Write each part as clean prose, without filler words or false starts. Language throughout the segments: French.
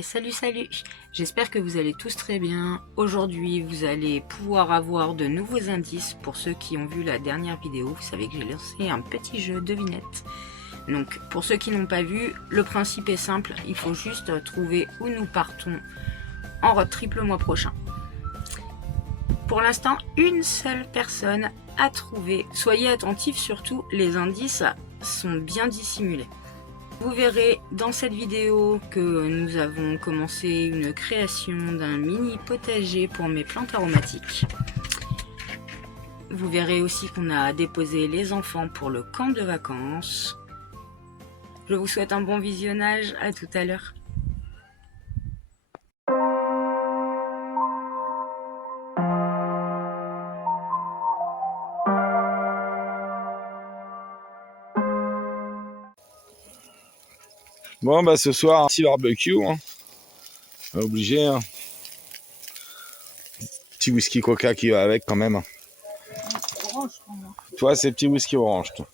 Salut, j'espère que vous allez tous très bien. Aujourd'hui, vous allez pouvoir avoir de nouveaux indices pour ceux qui ont vu la dernière vidéo. Vous savez que j'ai lancé un petit jeu devinette. Donc, pour ceux qui n'ont pas vu, le principe est simple. Il faut juste trouver où nous partons en road trip le mois prochain. Pour l'instant, une seule personne a trouvé. Soyez attentifs surtout, les indices sont bien dissimulés. Vous verrez dans cette vidéo que nous avons commencé une création d'un mini potager pour mes plantes aromatiques. Vous verrez aussi qu'on a déposé les enfants pour le camp de vacances. Je vous souhaite un bon visionnage, à tout à l'heure. Bon bah ce soir un petit barbecue, hein. Obligé, hein. Petit whisky coca qui va avec quand même. Orange pour moi. Toi c'est petit whisky orange toi.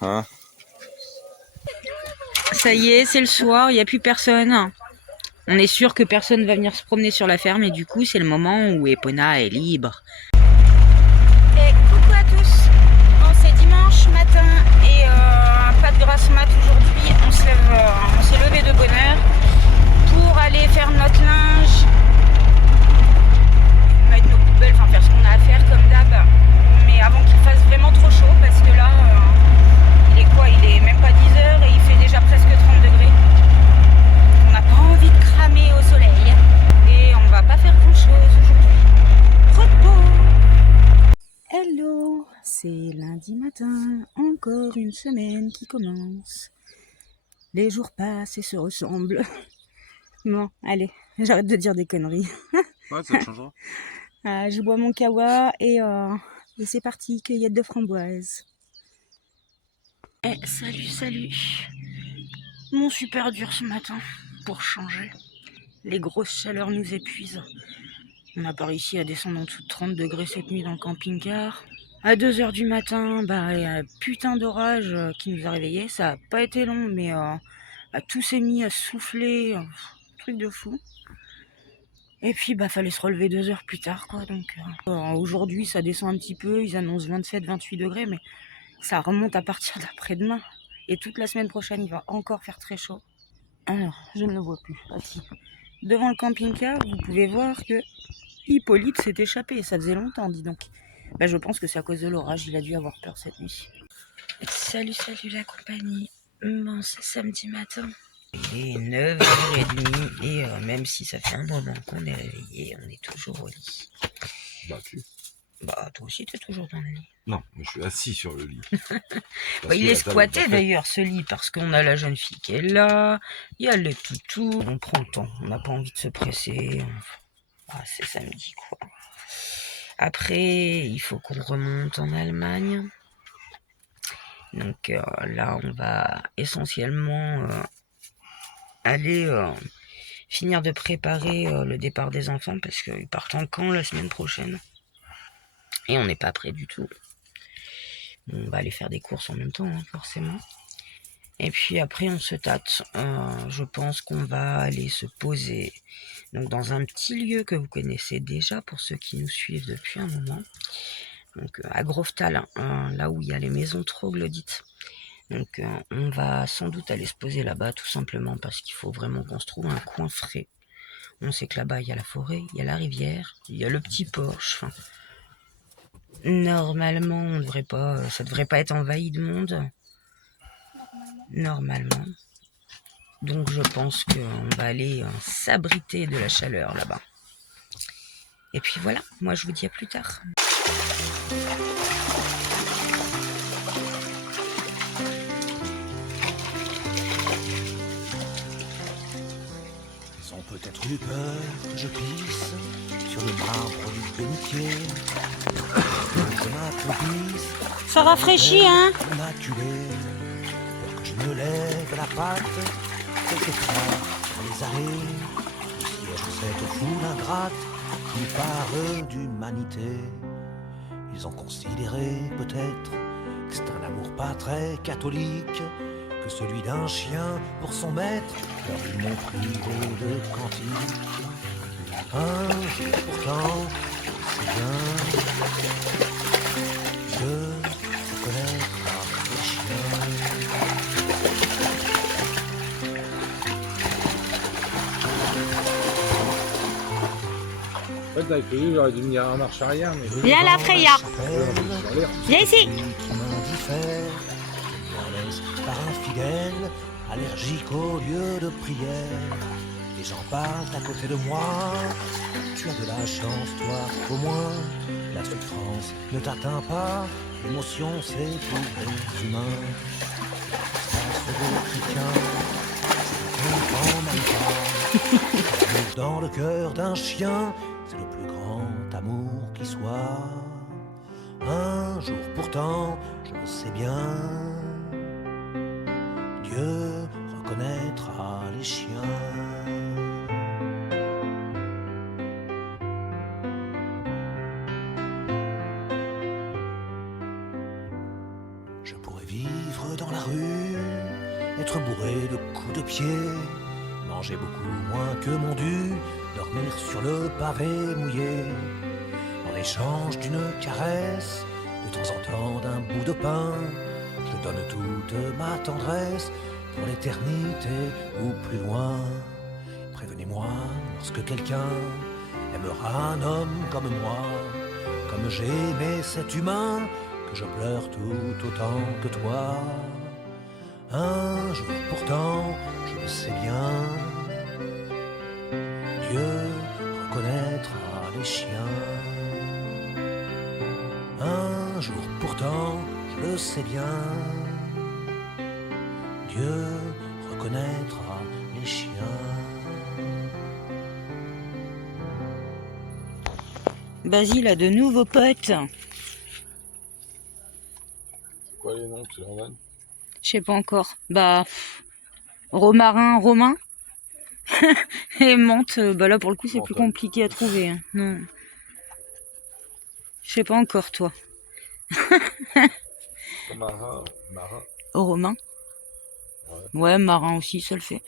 Hein? Ça y est, c'est le soir, il n'y a plus personne. On est sûr que personne va venir se promener sur la ferme et du coup c'est le moment où Epona est libre. Et coucou à tous. Bon, c'est dimanche matin et pas de grasse mat aujourd'hui. On s'est levé de bonne heure pour aller faire notre linge, mettre nos poubelles, enfin faire ce qu'on a à faire comme d'hab. Mais avant qu'il fasse vraiment trop chaud parce que là, il est quoi? Il est même pas 10h et il fait déjà presque 30 degrés. On n'a pas envie de cramer au soleil et on va pas faire grand chose aujourd'hui. Repos. Hello, c'est lundi matin, encore une semaine qui commence. Les jours passent et se ressemblent. Bon, allez, j'arrête de dire des conneries. Ouais, ça te changera. Je bois mon kawa et c'est parti, cueillette de framboises. Salut. Mon super dur ce matin, pour changer. Les grosses chaleurs nous épuisent. On n'a pas réussi à descendre en dessous de 30 degrés cette nuit dans le camping-car. À 2h du matin, il y a un putain d'orage qui nous a réveillés. Ça n'a pas été long, mais tout s'est mis à souffler. Truc de fou. Et puis, fallait se relever 2 heures plus tard, quoi. Donc, aujourd'hui, ça descend un petit peu. Ils annoncent 27-28 degrés, mais ça remonte à partir d'après-demain. Et toute la semaine prochaine, il va encore faire très chaud. Alors, je ne le vois plus. Ah si. Devant le camping-car, vous pouvez voir que Hippolyte s'est échappé. Ça faisait longtemps, dis donc. Je pense que c'est à cause de l'orage. Il a dû avoir peur cette nuit. Salut la compagnie. Bon, c'est samedi matin. Il est 9h30 et même si ça fait un moment qu'on est réveillé, on est toujours au lit. Toi aussi, t'es toujours dans le lit. Non, mais je suis assis sur le lit. Il est squatté d'ailleurs ce lit parce qu'on a la jeune fille qui est là, il y a le toutou. On prend le temps, on n'a pas envie de se presser. C'est samedi quoi. Après, il faut qu'on remonte en Allemagne. Donc là, on va essentiellement aller finir de préparer le départ des enfants parce qu'ils partent en camp la semaine prochaine. Et on n'est pas prêt du tout. On va aller faire des courses en même temps, hein, forcément. Et puis après, on se tâte. Je pense qu'on va aller se poser donc dans un petit lieu que vous connaissez déjà pour ceux qui nous suivent depuis un moment. Donc à Groftal, là où il y a les maisons troglodytes. Donc on va sans doute aller se poser là-bas tout simplement parce qu'il faut vraiment qu'on se trouve un coin frais. On sait que là-bas, il y a la forêt, il y a la rivière, il y a le petit Porsche. Normalement, ça devrait pas être envahi de monde. Normalement. Donc je pense qu'on va aller s'abriter de la chaleur là-bas. Et puis voilà, moi je vous dis à plus tard. Ils ont peut-être eu peur que je pisse sur le marbre du bénitier. Que m'applaudisse. Ça rafraîchit, hein? On m'a tué. Peur que je me lève la patte. Quelques traits dans les arrêts. Du siège de cette foule ingrate qui parle d'humanité. Ils ont considéré peut-être que c'est un amour pas très catholique que que celui d'un chien pour son maître, leur ils m'ont privé de cantine. Un jour pourtant, c'est bien de reconnaître les chiens. En fait, avec le livre, j'aurais dû venir en marche arrière, mais Viens là, Freya. sur l'air. Viens ici. Qui m'indiffère, je m'en laisse par infidèle, allergique au lieu de prière. Les gens parlent à côté de moi. Tu as de la chance, toi, au moins. La souffrance ne t'atteint pas. L'émotion, c'est pour les humains. Ça se veut chrétien, je ne comprends même pas. L'amour dans le cœur d'un chien, c'est le plus grand amour qui soit. Un jour pourtant, je le sais bien, Dieu reconnaîtra les chiens. Je pourrais vivre dans la rue, être bourré de coups de pied, manger beaucoup moins que mon dû, dormir sur le pavé mouillé. En échange d'une caresse, de temps en temps d'un bout de pain, je donne toute ma tendresse pour l'éternité ou plus loin. Prévenez-moi lorsque quelqu'un aimera un homme comme moi, comme j'ai aimé cet humain, que je pleure tout autant que toi. Un jour pourtant, je le sais bien, Dieu reconnaîtra les chiens. Un jour pourtant, je le sais bien, Dieu reconnaîtra les chiens. Basile a de nouveaux potes. C'est quoi les noms que tu leur donnes? Je sais pas encore. Bah, romarin, romain. Et menthe, bah là pour le coup c'est plus Menthol. compliqué à trouver. Hein. Non. Je sais pas encore toi. Marin, marin. Romain. Ouais, marin aussi, ça le fait.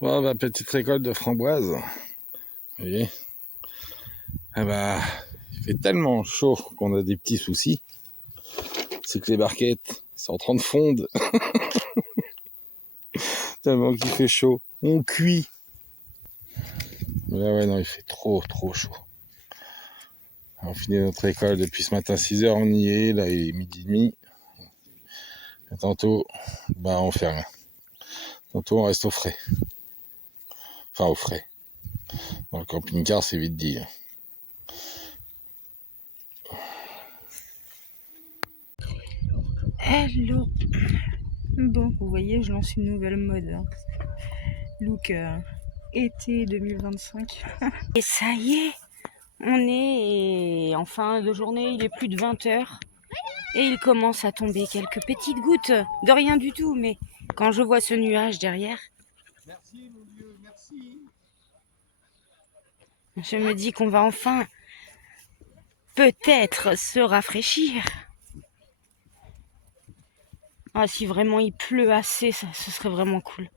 Bon, ma petite récolte de framboises. Vous voyez? Eh ben, il fait tellement chaud qu'on a des petits soucis. C'est que les barquettes sont en train de fondre. Tellement qu'il fait chaud. On cuit. Mais là, ouais, non, il fait trop chaud. On finit notre école depuis ce matin 6h, on y est. Là, il est 12h30. Et tantôt, bah, on fait rien. Tantôt, on reste au frais. Enfin, au frais. Dans le camping-car, c'est vite dit. Hello. Bon, vous voyez, je lance une nouvelle mode. Hein. Look été 2025. Et ça y est, on est en fin de journée, il est plus de 20h. Et il commence à tomber quelques petites gouttes. De rien du tout, mais quand je vois ce nuage derrière, Merci, mon Dieu, merci. je me dis qu'on va enfin peut-être se rafraîchir. Ah, si vraiment il pleut assez, ça, ce serait vraiment cool.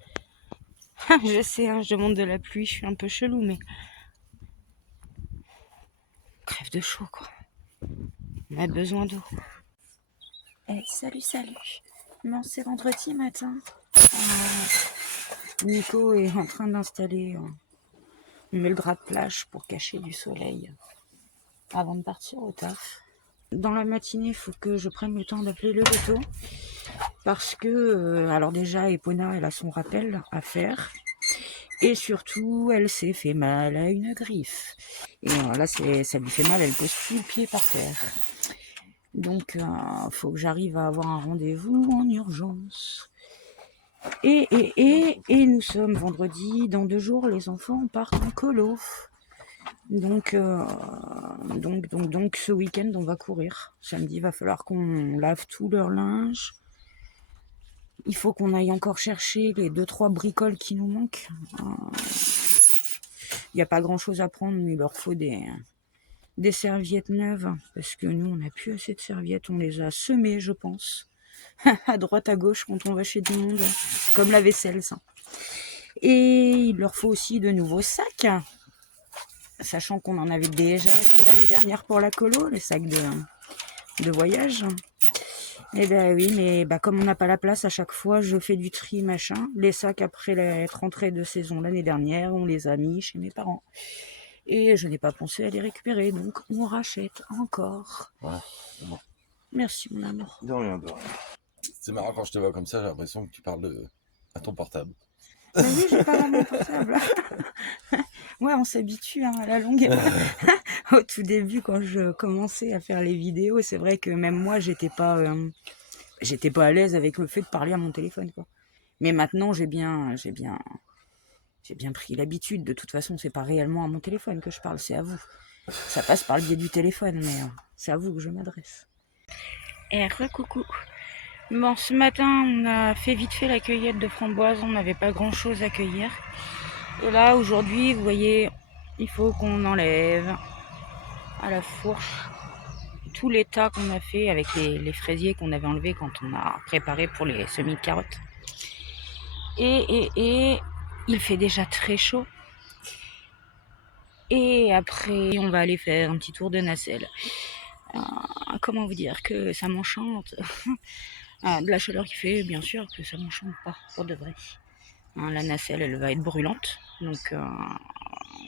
Je sais, hein, je demande de la pluie, je suis un peu chelou, mais... Crève de chaud, quoi. On a besoin d'eau. Salut. Non, c'est vendredi matin. Nico est en train d'installer une drap de plage pour cacher du soleil avant de partir au taf. Dans la matinée, il faut que je prenne le temps d'appeler le veto parce que, alors déjà, Epona, elle a son rappel à faire et surtout, elle s'est fait mal à une griffe. Et là, ça lui fait mal, elle pose plus le pied par terre. Donc, faut que j'arrive à avoir un rendez-vous en urgence. Et nous sommes vendredi, dans 2 jours, les enfants partent en colo. Donc, ce week-end, on va courir. Samedi, il va falloir qu'on lave tout leur linge. Il faut qu'on aille encore chercher les 2-3 bricoles qui nous manquent. Il n'y a pas grand-chose à prendre, mais il leur faut des serviettes neuves. Parce que nous, on n'a plus assez de serviettes. On les a semées, je pense. à droite à gauche quand on va chez du monde, comme la vaisselle ça. Et il leur faut aussi de nouveaux sacs, sachant qu'on en avait déjà acheté l'année dernière pour la colo, les sacs de voyage. Et ben oui, mais comme on n'a pas la place à chaque fois, je fais du tri machin. Les sacs après la rentrée de saison l'année dernière, on les a mis chez mes parents. Et je n'ai pas pensé à les récupérer, donc on rachète encore. Ouais, bon. Merci mon amour. De rien, de rien. C'est marrant quand je te vois comme ça, j'ai l'impression que tu parles à ton portable. Mais oui, j'ai pas mon portable. Ouais, on s'habitue à la longue. Au tout début, quand je commençais à faire les vidéos, c'est vrai que même moi, j'étais pas à l'aise avec le fait de parler à mon téléphone, quoi. Mais maintenant, j'ai bien pris l'habitude. De toute façon, c'est pas réellement à mon téléphone que je parle, c'est à vous. Ça passe par le biais du téléphone, mais c'est à vous que je m'adresse. Et coucou. Bon, ce matin, on a fait vite fait la cueillette de framboises. On n'avait pas grand-chose à cueillir. Et là, aujourd'hui, vous voyez, il faut qu'on enlève à la fourche tout les tas qu'on a fait avec les fraisiers qu'on avait enlevés quand on a préparé pour les semis de carottes. Et il fait déjà très chaud. Et après, on va aller faire un petit tour de nacelle. Comment vous dire que ça m'enchante. De la chaleur qui fait, bien sûr, que ça m'enchante pas, pour de vrai. La nacelle, elle va être brûlante, donc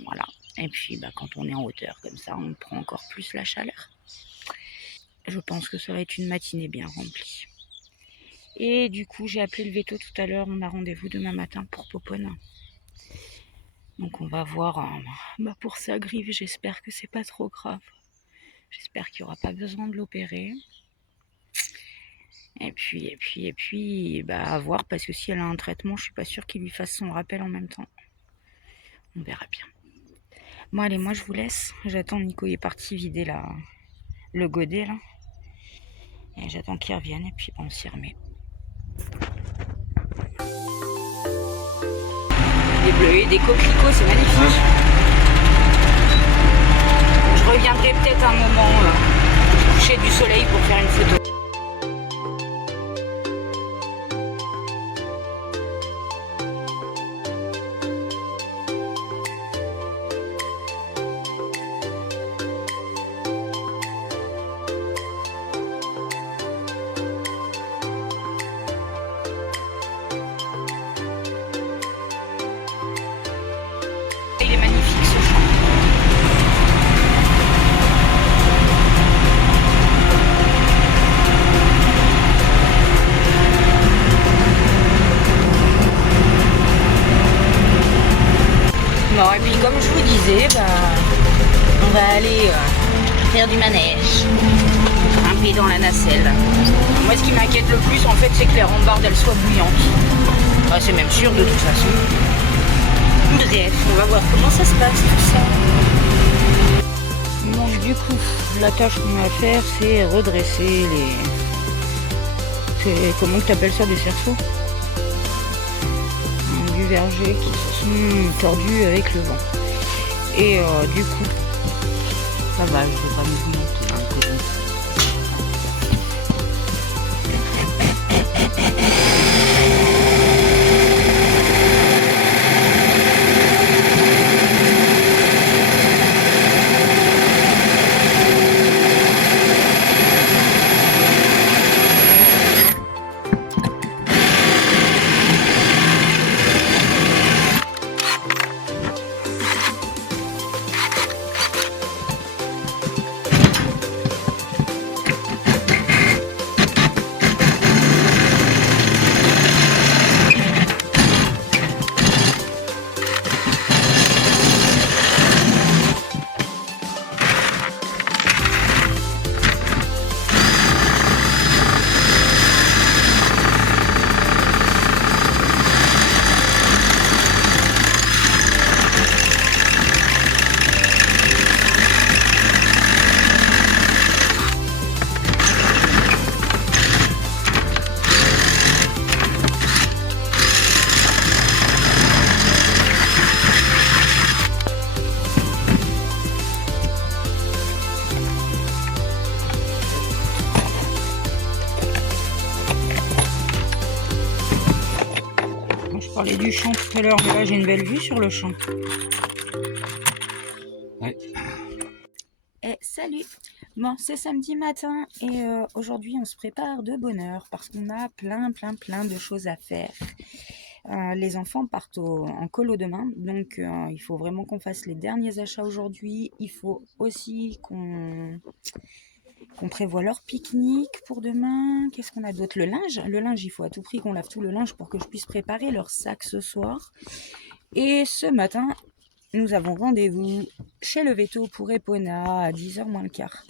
voilà. Et puis, quand on est en hauteur comme ça, on prend encore plus la chaleur. Je pense que ça va être une matinée bien remplie. Et du coup, j'ai appelé le veto tout à l'heure. On a rendez-vous demain matin pour Popone. Donc, on va voir pour sa grippe. J'espère que c'est pas trop grave. J'espère qu'il n'y aura pas besoin de l'opérer. Et puis, à voir, parce que si elle a un traitement, je suis pas sûre qu'il lui fasse son rappel en même temps. On verra bien. Bon, allez, moi je vous laisse. J'attends, Nico est parti vider le godet là. Et j'attends qu'il revienne, et puis on s'y remet. Des bleus, des coquelicots, c'est magnifique. Je reviendrai peut-être un moment coucher du soleil pour faire une photo. Il est magnifique ce champ. Bon, et puis comme je vous disais, on va aller faire du manège, grimper dans la nacelle. Moi, ce qui m'inquiète le plus, en fait, c'est que les rambardes, elles soient bouillantes. C'est même sûr de toute façon. Bref, on va voir comment ça se passe tout ça. Donc du coup, la tâche qu'on a à faire, c'est redresser comment tu appelles ça, des cerceaux du verger qui se sont tordus avec le vent. Et du coup, ça va, je ne vais pas me bouillanter un peu. Je parlais du champ tout à l'heure, mais là j'ai une belle vue sur le champ. Ouais. Salut. Bon, c'est samedi matin et aujourd'hui on se prépare de bonne heure parce qu'on a plein de choses à faire. Les enfants partent en colo demain, donc il faut vraiment qu'on fasse les derniers achats aujourd'hui. Il faut aussi qu'on prévoit leur pique-nique pour demain. Qu'est-ce qu'on a d'autre? Le linge, il faut à tout prix qu'on lave tout le linge pour que je puisse préparer leur sac ce soir. Et ce matin, nous avons rendez-vous chez le Veto pour Epona à 10h moins le quart.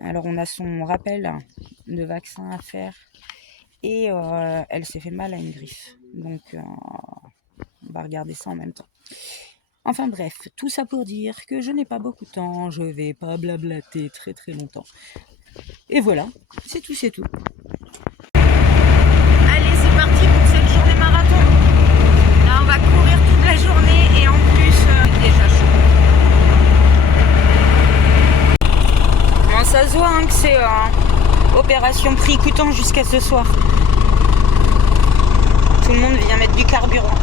Alors on a son rappel de vaccin à faire et elle s'est fait mal à une griffe. Donc on va regarder ça en même temps. Enfin bref, tout ça pour dire que je n'ai pas beaucoup de temps, je vais pas blablater très longtemps. Et voilà, c'est tout. Allez, c'est parti pour cette journée marathon. Là, on va courir toute la journée et en plus, déjà chaud. Bon, ça se voit hein, que c'est opération prix coûtant jusqu'à ce soir. Tout le monde vient mettre du carburant.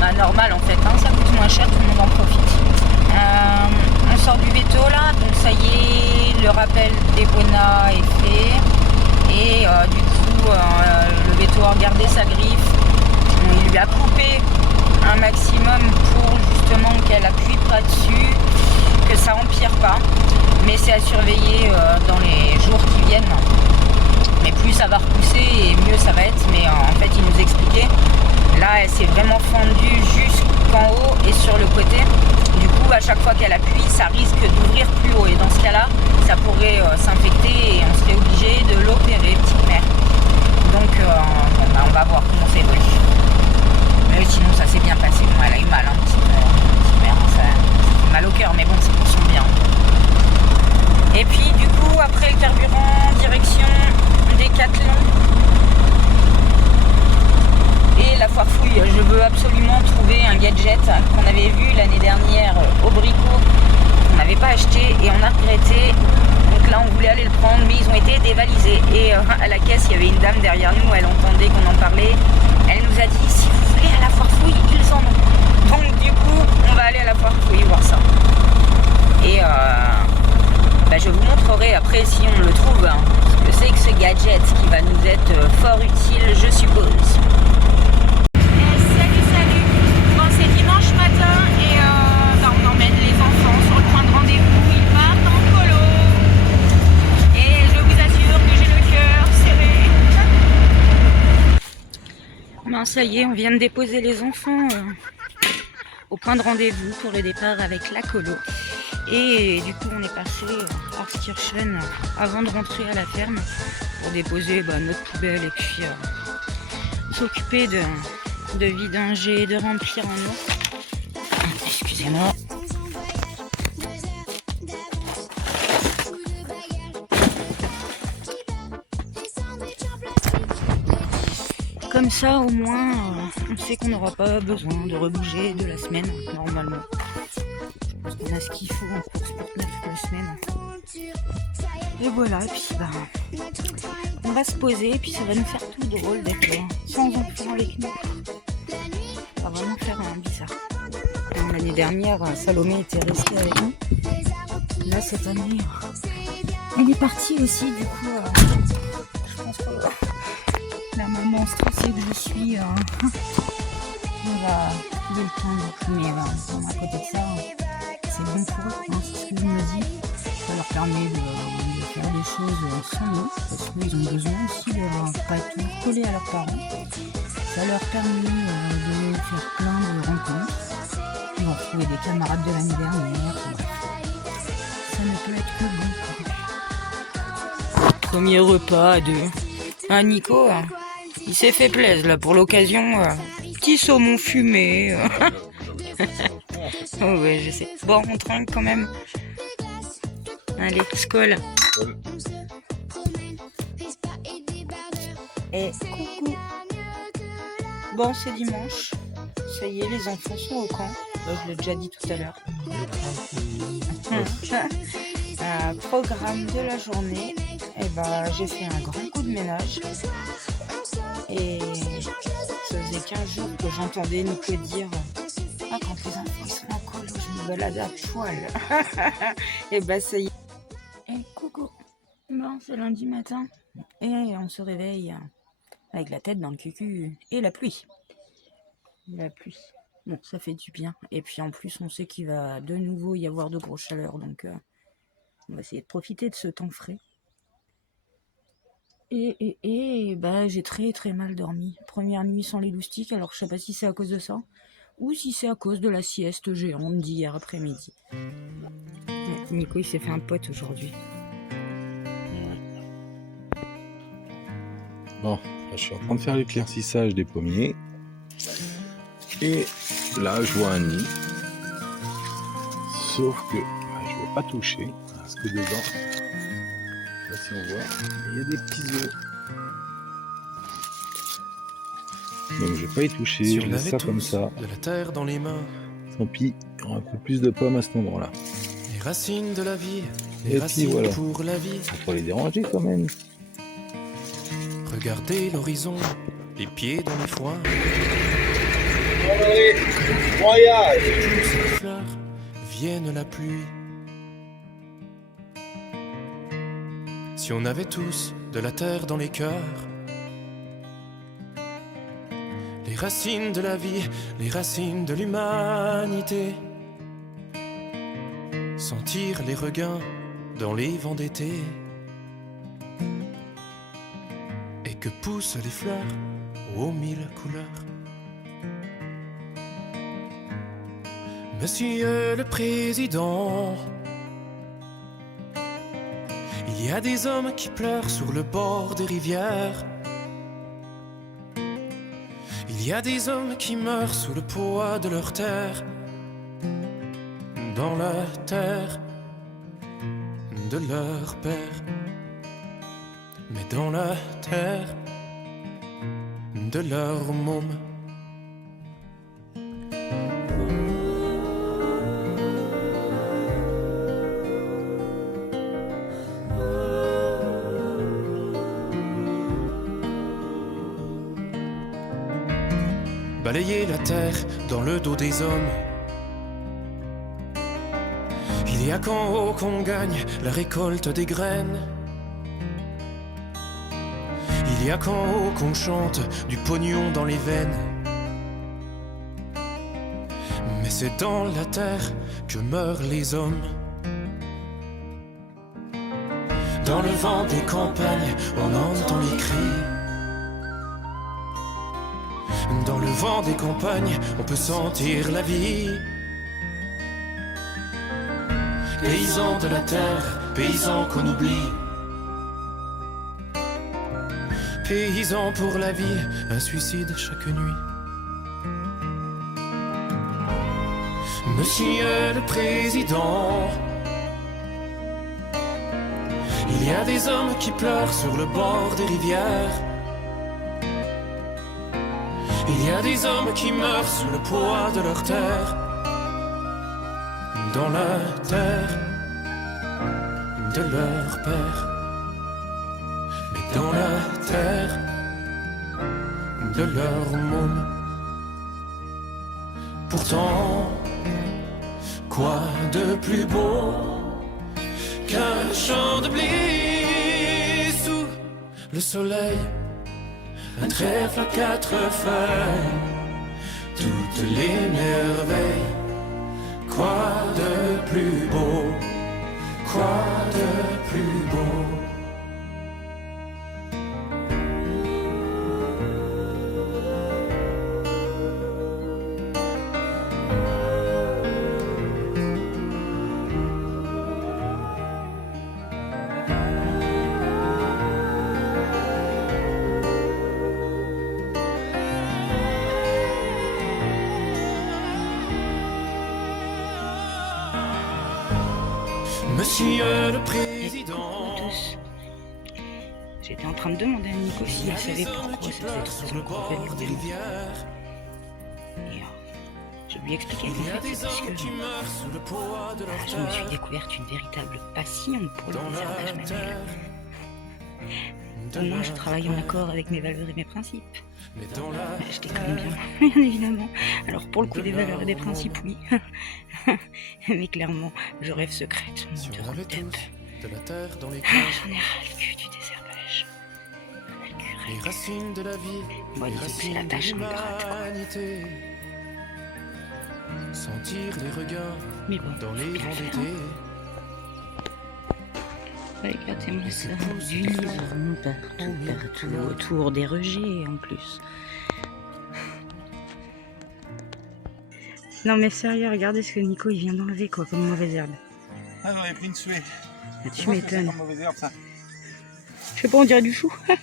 Bah, normal en fait, hein, ça coûte moins cher, tout le monde en profite. On sort du Veto là, donc ça y est, le rappel d'Epona est fait. Et du coup, le Veto a regardé sa griffe. Il lui a coupé un maximum pour justement qu'elle appuie pas dessus, que ça empire pas. Mais c'est à surveiller dans les jours qui viennent. Mais plus ça va repousser et mieux ça va être. Mais en fait, il nous expliquait. Là, elle s'est vraiment fendue jusqu'en haut et sur le côté. Du coup, à chaque fois qu'elle appuie, ça risque d'ouvrir plus haut. Et dans ce cas-là, ça pourrait s'infecter et on serait obligé de l'opérer, petite mère. Donc, on va voir comment ça évolue. Mais sinon, ça s'est bien passé. Bon, elle a eu mal, hein, petite mère. Ça fait mal au cœur, mais bon, c'est pour son bien. Et puis, du coup, après le carburant, direction Décathlon. Et la foire fouille, je veux absolument trouver un gadget qu'on avait vu l'année dernière au Brico, qu'on n'avait pas acheté et on a regretté. Donc là on voulait aller le prendre mais ils ont été dévalisés. Et à la caisse il y avait une dame derrière nous, elle entendait qu'on en parlait. Elle nous a dit si vous voulez à la foire fouille, ils en ont. Donc du coup on va aller à la foire fouille voir ça. Et je vous montrerai après si on le trouve, hein, ce que c'est que ce gadget qui va nous être fort utile je suppose. On emmène les enfants sur le point de rendez-vous, ils partent en colo. Et je vous assure que j'ai le cœur serré. Ben, ça y est, on vient de déposer les enfants au point de rendez-vous pour le départ avec la colo. Et du coup, on est passé à Arskirchen avant de rentrer à la ferme pour déposer notre poubelle et puis s'occuper de vidanger, de remplir en eau. Excusez-moi. Comme ça, au moins, on sait qu'on n'aura pas besoin de rebouger de la semaine, normalement. Je pense qu'on a ce qu'il faut en course pour tenir toute la semaine. Et voilà, et puis on va se poser, et puis ça va nous faire tout drôle d'être sans enfants avec nous. Ça va vraiment faire un bizarre. L'année dernière, Salomé était restée avec nous. Là, cette année, elle est partie aussi. Du coup, je pense que la maman stressée que je suis, on va détendre. Mais à côté de ça, c'est bon pour eux. Hein, c'est ce que je me dis. Ça leur permet de faire des choses sans nous. Parce qu'ils ont besoin aussi de pas être toujours collés à leurs parents. Ça leur permet de faire plein de rencontres. Ils vont retrouver des camarades de l'année dernière. Ça ne peut être que bon. Premier repas à deux. Ah, Nico, il s'est fait plaisir là pour l'occasion. Petit saumon fumé. Oh ouais, je sais. Bon, on trinque quand même. Allez, skol. Et coucou. Bon, c'est dimanche. Ça y est, les enfants sont au camp. Je l'ai déjà dit tout à l'heure. Programme de la journée. J'ai fait un grand coup de ménage. Et Et ça faisait 15 jours que j'entendais Nico dire ah, quand les enfants sont en colo, je me balade à poil. Et bah ça y est. Et coucou. Bon, c'est lundi matin. Et on se réveille avec la tête dans le cucu et la pluie. La pluie. Bon, ça fait du bien. Et puis en plus, on sait qu'il va de nouveau y avoir de grosses chaleurs. Donc on va essayer de profiter de ce temps frais. Et bah j'ai très très mal dormi. Première nuit sans les loustiques, alors je sais pas si c'est à cause de ça ou si c'est à cause de la sieste géante d'hier après-midi. Ouais, Nico il s'est fait un pote aujourd'hui. Bon, là, je suis en train de faire l'éclaircissage des pommiers. Et là, je vois un nid. Sauf que je ne vais pas toucher. Parce que dedans, je sais pas si on voit, il y a des petits œufs. Donc je vais pas y toucher, Si je on laisse avait ça tous comme ça. de la terre dans les mains, Tant pis, il y aura un peu plus de pommes à cet endroit-là. les racines de la vie, Et les puis racines voilà. pour la vie. Faut pas les déranger quand même. Regardez l'horizon, les pieds dans les foins. Poussent les fleurs, vienne la pluie. Si on avait tous de la terre dans les cœurs, les racines de la vie, les racines de l'humanité, sentir les regains dans les vents d'été, et que poussent les fleurs aux mille couleurs. Monsieur le Président, il y a des hommes qui pleurent sur le bord des rivières. Il y a des hommes qui meurent sous le poids de leur terre, dans la terre de leur père, mais dans la terre de leur môme. Balayer la terre dans le dos des hommes. Il y a qu'en haut qu'on gagne la récolte des graines. Il y a qu'en haut qu'on chante du pognon dans les veines. Mais c'est dans la terre que meurent les hommes. Dans le vent des campagnes, on entend les cris. Dans le vent des campagnes, on peut sentir la vie. Paysans de la terre, paysans qu'on oublie. Paysans pour la vie, un suicide chaque nuit. Monsieur le Président, il y a des hommes qui pleurent sur le bord des rivières. Il y a des hommes qui meurent sous le poids de leur terre, dans la terre de leur père, mais dans la terre de leur môme. Pourtant, quoi de plus beau qu'un champ de blé sous le soleil? Un trèfle à 4 feuilles, toutes les merveilles. Quoi de plus beau, quoi de plus beau? Monsieur le Président. Coucou à tous. J'étais en train de demander à Nico si elle savait pourquoi ça faisait 3 ans qu'on fait les rivières. Et je lui ai expliqué qu'en fait c'est parce que je me suis découverte une véritable passion pour le conservage manuel. de Au moins, je la travaille en terre. accord avec mes valeurs et mes principes. Mais dans la Je déconne bien, bien évidemment. Alors, pour le coup, des valeurs et des principes, oui. Mais clairement, je rêve secrète. Si De on avait tête. tous de la terre dans les Ah, cœurs, j'en ai ras le cul du désherbage. les racines de la vie, Bon, les allez, c'est racines la de tâche en gratte, quoi. l'humanité. Sentir les regards Mais bon, dans les faut bien vents faire, d'été. Regardez-moi ça, pousse du qui lisernon fleurent partout, au milieu partout, de la- autour des rejets en plus. Non mais sérieux, regardez ce que Nico il vient d'enlever quoi, comme mauvaise herbe. Ah, j'en ai pris une suée. Ah, tu m'étonnes. mauvaise herbe, ça. Je sais pas, on dirait du chou. Ouais.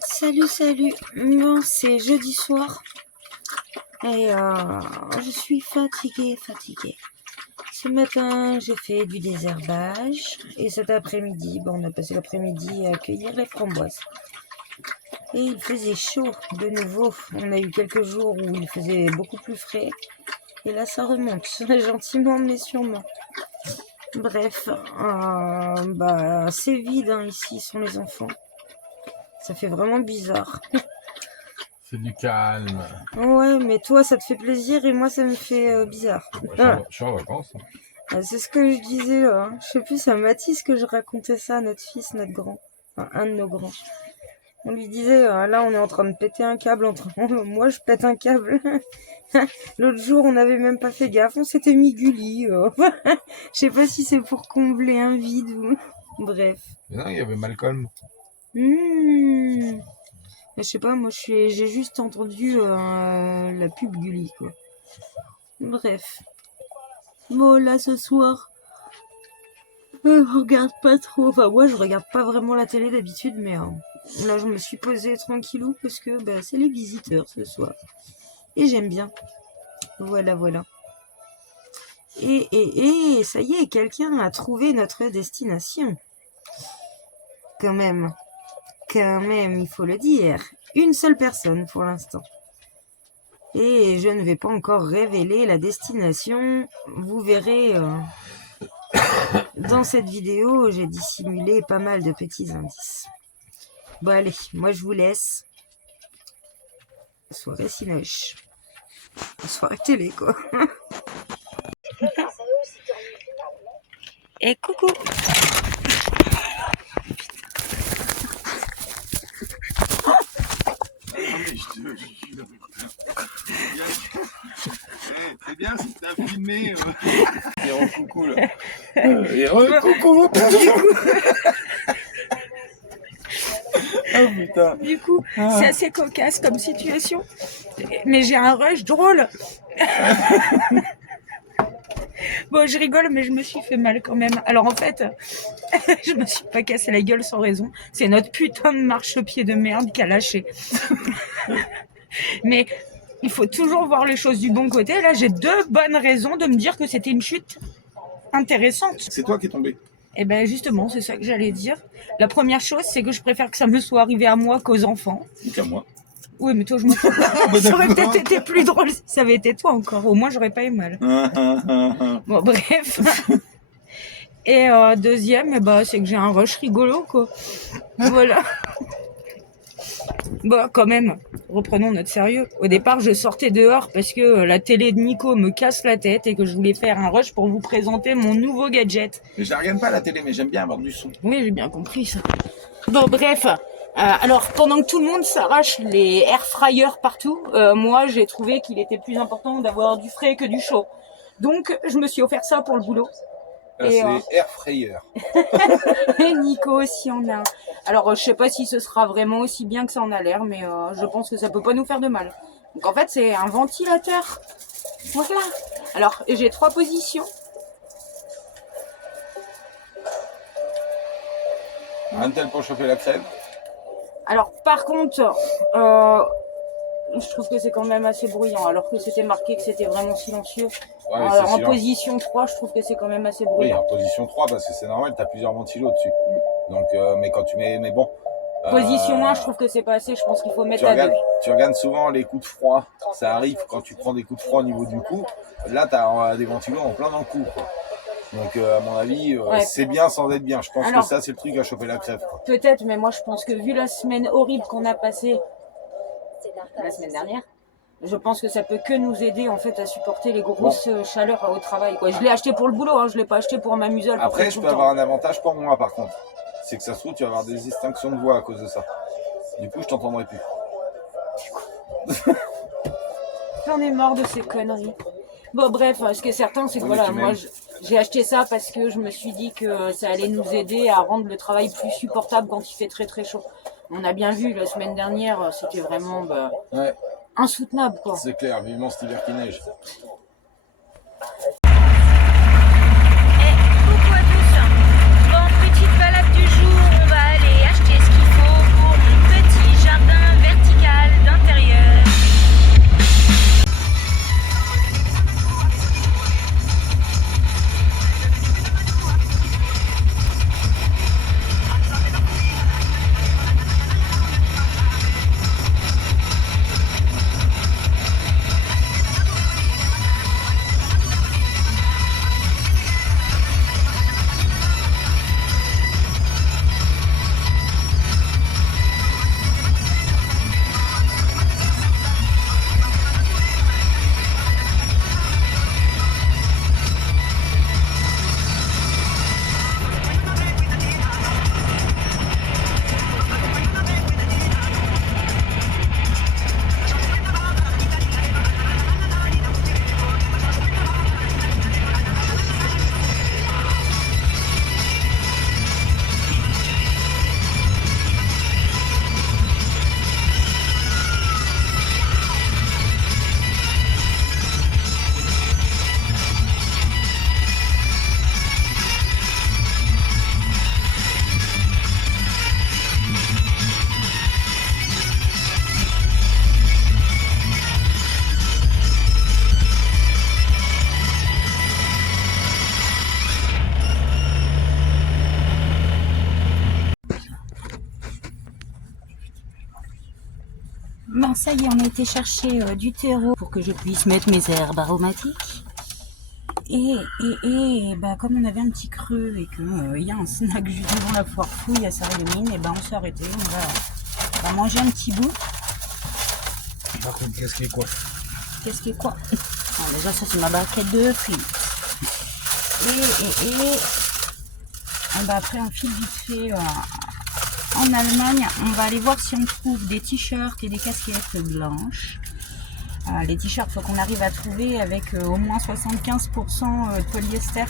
Salut, salut. Bon, c'est jeudi soir. Et je suis fatiguée. Ce matin, j'ai fait du désherbage. Et cet après-midi, on a passé l'après-midi à cueillir les framboises. Et il faisait chaud de nouveau. On a eu quelques jours où il faisait beaucoup plus frais. Et là, ça remonte, gentiment mais sûrement. Bref, c'est vide hein, ici, sont les enfants. Ça fait vraiment bizarre. C'est du calme. Ouais, mais toi, ça te fait plaisir et moi, ça me fait bizarre. Je suis en vacances. C'est ce que je disais. Je sais plus, c'est à Mathis que je racontais ça à notre fils, notre grand. Enfin, un de nos grands. On lui disait, là, on est en train de péter un câble. Moi, je pète un câble. L'autre jour, on n'avait même pas fait gaffe. On s'était mis Gulli. Je sais pas si c'est pour combler un vide ou... Bref. Mais non, il y avait Malcolm. Je sais pas, moi j'ai juste entendu la pub Gulli quoi. Bref. Bon là ce soir, je regarde pas trop. Enfin moi je regarde pas vraiment la télé d'habitude, mais là je me suis posée tranquillou parce que c'est les visiteurs ce soir. Et j'aime bien. Voilà. Et ça y est, quelqu'un a trouvé notre destination. Quand même, il faut le dire. Une seule personne pour l'instant. Et je ne vais pas encore révéler la destination. Vous verrez, dans cette vidéo, j'ai dissimulé pas mal de petits indices. Bon allez, moi je vous laisse. Soirée cinoche. Soirée télé quoi. Et coucou. C'est bien si t'as filmé. Et coucou là. Et coucou. Oh putain. Du coup, c'est assez cocasse comme situation. Mais j'ai un rush drôle. Bon, je rigole, mais je me suis fait mal quand même. Alors en fait, je me suis pas cassé la gueule sans raison. C'est notre putain de marchepied de merde qui a lâché. Mais il faut toujours voir les choses du bon côté. Là, j'ai 2 bonnes raisons de me dire que c'était une chute intéressante. C'est toi qui es tombé. Et ben justement, c'est ça que j'allais dire. La première chose, c'est que je préfère que ça me soit arrivé à moi qu'aux enfants. Qu'à moi. Oui, mais toi, je m'en fous. Ça aurait peut-être été plus drôle si ça avait été toi encore. Au moins, j'aurais pas eu mal. Bon, bref. Et deuxième, c'est que j'ai un rush rigolo, quoi. Voilà. Bon, quand même, reprenons notre sérieux. Au départ, je sortais dehors parce que la télé de Nico me casse la tête et que je voulais faire un rush pour vous présenter mon nouveau gadget. Mais je regarde pas la télé, mais j'aime bien avoir du son. Oui, j'ai bien compris ça. Bon, bref. Alors, pendant que tout le monde s'arrache les air fryers partout, moi, j'ai trouvé qu'il était plus important d'avoir du frais que du chaud. Donc, je me suis offert ça pour le boulot. C'est air fryer. Et Nico aussi en a. Alors, je sais pas si ce sera vraiment aussi bien que ça en a l'air, mais je pense que ça peut pas nous faire de mal. Donc, en fait, c'est un ventilateur. Voilà. Alors, j'ai 3 positions. Un tel pour chauffer la crème. Alors, par contre, je trouve que c'est quand même assez bruyant, alors que c'était marqué que c'était vraiment silencieux. Ouais, Alors, en silence. position 3, je trouve que c'est quand même assez Oui, bruyant. en position 3, parce que c'est normal, t'as plusieurs ventilos dessus. Donc, mais quand tu mets. Mais bon. Position 1, je trouve que c'est pas assez, je pense qu'il faut mettre Tu à 2. regardes souvent les coups de froid. Ça arrive quand tu prends des coups de froid au niveau du cou. Là, t'as des ventilos en plein dans le cou. Quoi. Donc à mon avis, Ouais. c'est bien sans être bien. Je pense Alors, que ça, c'est le truc à choper la crève, quoi. peut-être, mais moi je pense que vu la semaine horrible qu'on a passée la semaine dernière, je pense que ça peut que nous aider en fait à supporter les grosses chaleurs au travail, quoi. Je l'ai acheté pour le boulot, hein, je l'ai pas acheté pour m'amuser. Après, je peux avoir un avantage pour moi, par contre. C'est que ça se trouve, tu vas avoir des extinctions de voix à cause de ça. Du coup, je t'entendrai plus. J'en ai marre de ces conneries. Bon, bref, ce qui est certain, c'est que Oui, voilà, tu moi m'aimes. j'ai acheté ça parce que je me suis dit que ça allait nous aider à rendre le travail plus supportable quand il fait très très chaud. On a bien vu la semaine dernière, c'était vraiment Ouais, insoutenable, quoi. c'est clair, vivement cet hiver qui neige. Coucou à tous. Bon, petite balade du jour, on va aller acheter ce qu'il faut pour mon petit jardin vertical d'intérieur. Bon, ça y est, on a été chercher du terreau pour que je puisse mettre mes herbes aromatiques. Et bah, comme on avait un petit creux et qu'il y a un snack juste devant la foire fouille à Sarreguemines, et ben on s'est arrêté. On va manger un petit bout. Par contre, qu'est-ce qui est quoi? Qu'est-ce qui est quoi? Alors, déjà, ça c'est ma barquette de frites. Et bah, après, on file vite fait en Allemagne. On va aller voir si on trouve des t-shirts et des casquettes blanches. Les t-shirts, il faut qu'on arrive à trouver avec au moins 75% de polyester.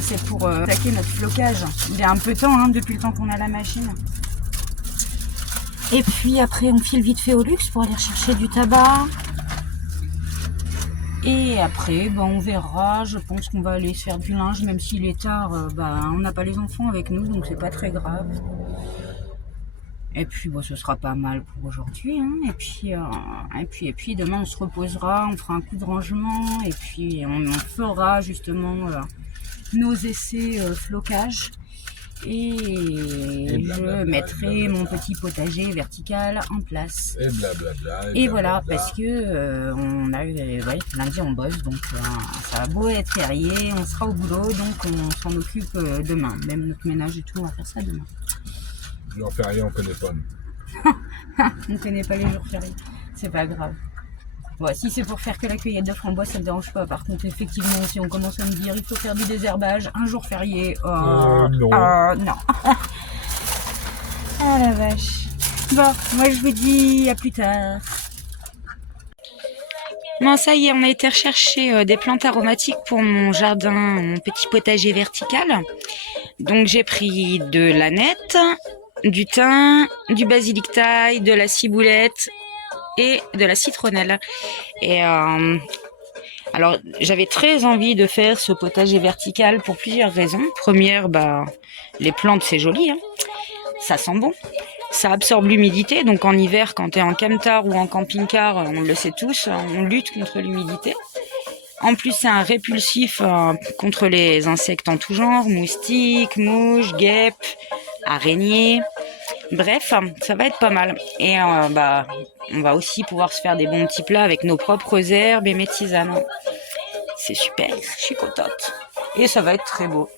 C'est pour plaquer notre flocage. Il y a un peu de temps, hein, depuis le temps qu'on a la machine. Et puis après, on file vite fait au luxe pour aller chercher du tabac. Et après, bah, on verra. Je pense qu'on va aller se faire du linge, même s'il est tard. On n'a pas les enfants avec nous, donc c'est pas très grave. Et puis, bon, ce sera pas mal pour aujourd'hui. Hein. Et puis, demain, on se reposera, on fera un coup de rangement. Et puis, on fera justement nos essais flocage. Et je mettrai mon petit potager vertical en place. Et blablabla. Et voilà, parce que on a eu, lundi on bosse, donc ça va beau être férié, on sera au boulot, donc on s'en occupe demain. Même notre ménage et tout, on va faire ça demain. Jour férié, on connaît pas. On ne connaît pas les jours fériés, c'est pas grave. Bon, si c'est pour faire que la cueillette de framboise, ça me dérange pas. Par contre, effectivement, si on commence à me dire il faut faire du désherbage, un jour férié, non. non. Ah la vache. Bon, moi je vous dis à plus tard. Bon, ça y est, on a été rechercher des plantes aromatiques pour mon jardin, mon petit potager vertical. Donc j'ai pris de l'aneth, du thym, du basilic thaï, de la ciboulette et de la citronnelle. Et alors j'avais très envie de faire ce potager vertical pour plusieurs raisons. Première, les plantes c'est joli, hein. Ça sent bon. Ça absorbe l'humidité, donc en hiver, quand tu es en camtar ou en camping-car, on le sait tous, on lutte contre l'humidité. En plus, c'est un répulsif contre les insectes en tout genre, moustiques, mouches, guêpes, araignées. Bref, ça va être pas mal. Et on va aussi pouvoir se faire des bons petits plats avec nos propres herbes et mes tisanes. C'est super, je suis contente. Et ça va être très beau.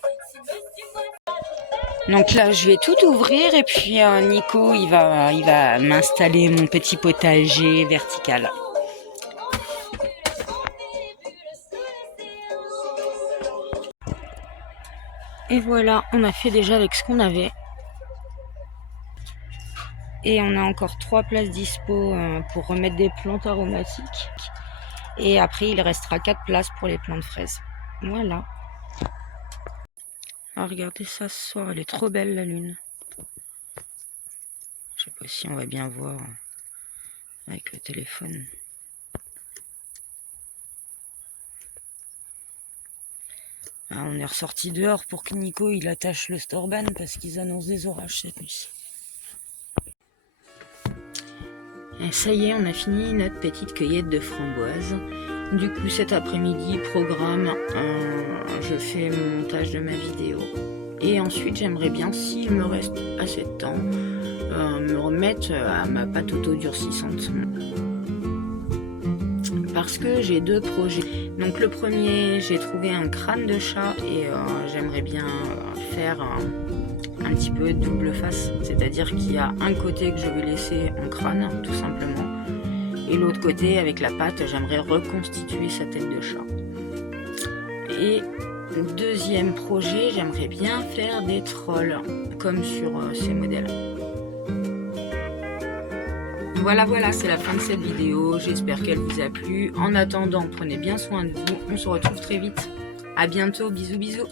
Donc là, je vais tout ouvrir et puis Nico, il va m'installer mon petit potager vertical. Et voilà, on a fait déjà avec ce qu'on avait. Et on a encore 3 places dispo pour remettre des plantes aromatiques. Et après, il restera 4 places pour les plants de fraises. Voilà. Ah, regardez ça ce soir, elle est trop belle la lune. Je sais pas si on va bien voir avec le téléphone. Ah, on est ressorti dehors pour que Nico il attache le storban parce qu'ils annoncent des orages cette nuit. Et ça y est, on a fini notre petite cueillette de framboises. Du coup, cet après-midi, programme, je fais mon montage de ma vidéo. Et ensuite, j'aimerais bien, s'il me reste assez de temps, me remettre à ma pâte auto-durcissante. Parce que j'ai 2 projets. Donc le premier, j'ai trouvé un crâne de chat et j'aimerais bien faire un petit peu double face. C'est-à-dire qu'il y a un côté que je vais laisser en crâne, tout simplement. Et l'autre côté, avec la pâte, j'aimerais reconstituer sa tête de chat. Et deuxième projet, j'aimerais bien faire des trolls, comme sur ces modèles. Voilà, c'est la fin de cette vidéo. J'espère qu'elle vous a plu. En attendant, prenez bien soin de vous. On se retrouve très vite. À bientôt, bisous.